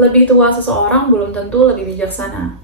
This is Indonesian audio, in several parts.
Lebih tua seseorang belum tentu lebih bijaksana.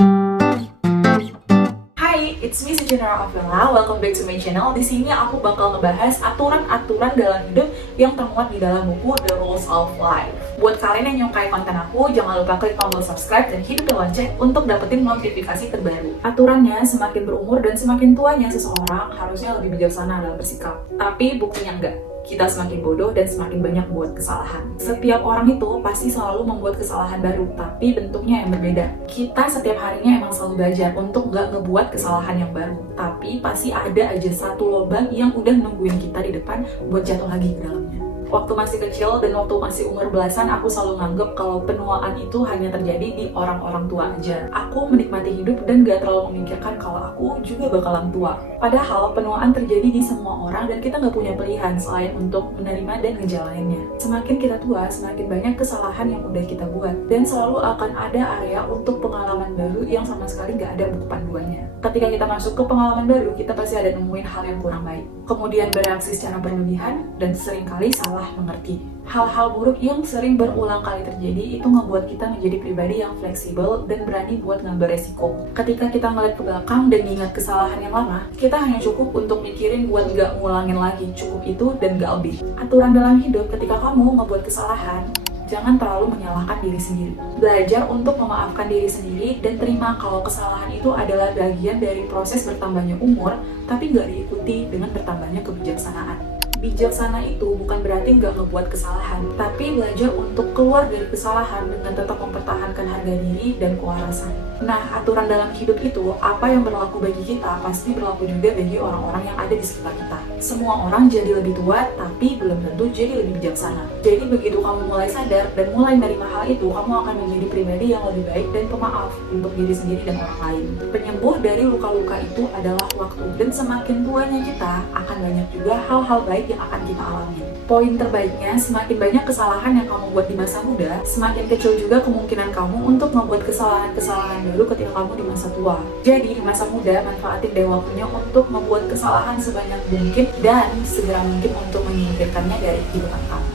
Hai, it's me Sejenera Avila. Welcome back to my channel. Di sini aku bakal ngebahas aturan-aturan dalam hidup yang termuat di dalam buku The Rules of Life. Buat kalian yang nyukai konten aku, jangan lupa klik tombol subscribe dan hidupin lonceng untuk dapetin notifikasi terbaru. Aturannya, semakin berumur dan semakin tuanya seseorang harusnya lebih bijaksana dalam bersikap. Tapi buktinya enggak. Kita semakin bodoh dan semakin banyak buat kesalahan. Setiap orang itu pasti selalu membuat kesalahan baru, tapi bentuknya yang berbeda. Kita setiap harinya emang selalu belajar untuk nggak ngebuat kesalahan yang baru, tapi pasti ada aja satu lubang yang udah nungguin kita di depan buat jatuh lagi ke dalamnya. Waktu masih kecil dan waktu masih umur belasan, aku selalu nganggep kalau penuaan itu hanya terjadi di orang-orang tua aja. Aku menikmati hidup dan gak terlalu memikirkan kalau aku juga bakalan tua. Padahal penuaan terjadi di semua orang dan kita gak punya pilihan selain untuk menerima dan ngejalaninnya. Semakin kita tua, semakin banyak kesalahan yang udah kita buat. Dan selalu akan ada area untuk pengalaman baru yang sama sekali gak ada buku panduannya. Ketika kita masuk ke pengalaman baru, kita pasti ada nemuin hal yang kurang baik. Kemudian bereaksi secara berlebihan dan seringkali salah mengerti. Hal-hal buruk yang sering berulang kali terjadi itu ngebuat kita menjadi pribadi yang fleksibel dan berani buat ngambil resiko. Ketika kita ngeliat ke belakang dan ingat kesalahan yang lama, kita hanya cukup untuk mikirin buat gak ngulangin lagi. Cukup itu dan gak lebih. Aturan dalam hidup, ketika kamu ngebuat kesalahan, jangan terlalu menyalahkan diri sendiri. Belajar untuk memaafkan diri sendiri dan terima kalau kesalahan itu adalah bagian dari proses bertambahnya umur, tapi nggak diikuti dengan bertambahnya kebijaksanaan. Bijaksana itu bukan berarti nggak ngebuat kesalahan, tapi belajar untuk keluar dari kesalahan dengan tetap mempertahankan harga diri dan kewarasan. Nah, aturan dalam hidup itu, apa yang berlaku bagi kita pasti berlaku juga bagi orang-orang yang ada di sekitar kita. Semua orang jadi lebih tua, tapi belum tentu jadi lebih bijaksana. Jadi begitu kamu mulai sadar dan mulai menerima hal itu, kamu akan menjadi pribadi yang lebih baik dan pemaaf untuk diri sendiri dan orang lain. Penyembuh dari luka-luka itu adalah waktu, dan semakin tuanya kita, akan banyak juga hal-hal baik yang akan kita alami. Poin terbaiknya, semakin banyak kesalahan yang kamu buat di masa muda, semakin kecil juga kemungkinan kamu untuk membuat kesalahan-kesalahan baru ketika kamu di masa tua. Jadi, di masa muda, manfaatin deh waktunya untuk membuat kesalahan sebanyak mungkin dan segera mungkin untuk menyingkirkannya dari kehidupan kamu.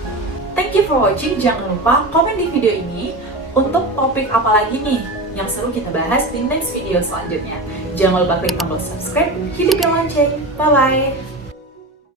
Thank you for watching. Jangan lupa komen di video ini untuk topik apa lagi nih yang seru kita bahas di next video selanjutnya. Jangan lupa klik tombol subscribe, hidupin lonceng. Bye-bye!